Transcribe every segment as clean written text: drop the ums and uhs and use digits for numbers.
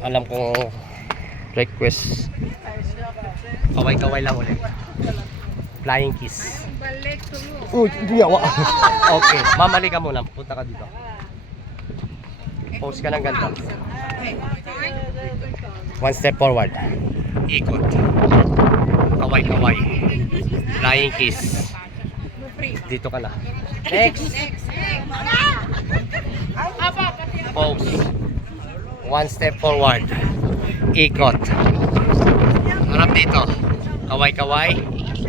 Alam kong request. Kaway-kaway lang ulit. Flying kiss. Uy, biyawa. Okay, mamali ka muna. Punta ka dito. Pose ka ng ganito. One step forward. Ikot. Kaway-kaway. Flying kiss. Dito ka na. Next. Pose. One step forward. Ikot. Harap dito. Kaway-kaway.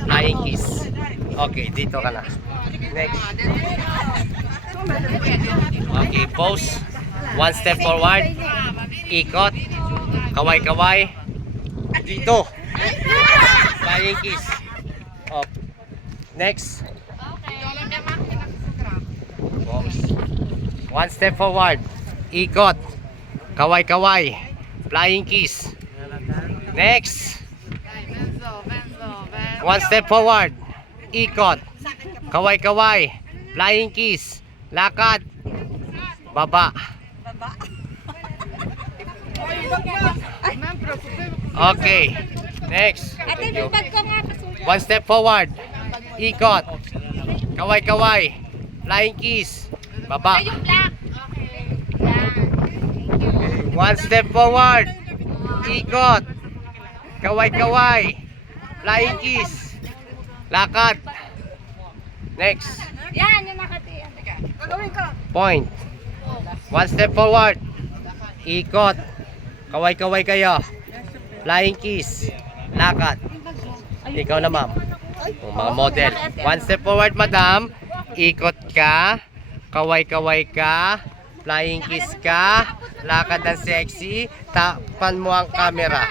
Flying kiss. Okay, dito ka na. Next. Okay, pose. One step forward. Ikot. Kaway-kaway. Dito. Flying kiss. Up. Next. Pose. One step forward. Ikot. Kaway-kaway. Flying kiss. Next. One step forward. Ikot. Kaway-kaway. Flying kiss. Lakad. Baba. Okay. Next. Thank you. One step forward. Ikot. Kaway-kaway. Flying kiss. Baba. One step forward. Ikot. Kaway-kaway. Flying kiss. Lakad. Next. Yan, yung nakatiyan. Gagawin ko. Point. One step forward. Ikot. Kaway-kaway kayo. Flying kiss. Lakad. Ikaw na, ma'am. Mga model. One step forward, madam. Ikot ka. Kaway-kaway ka. Flying kiss ka. Lakad ng sexy. Tapan mo ang camera.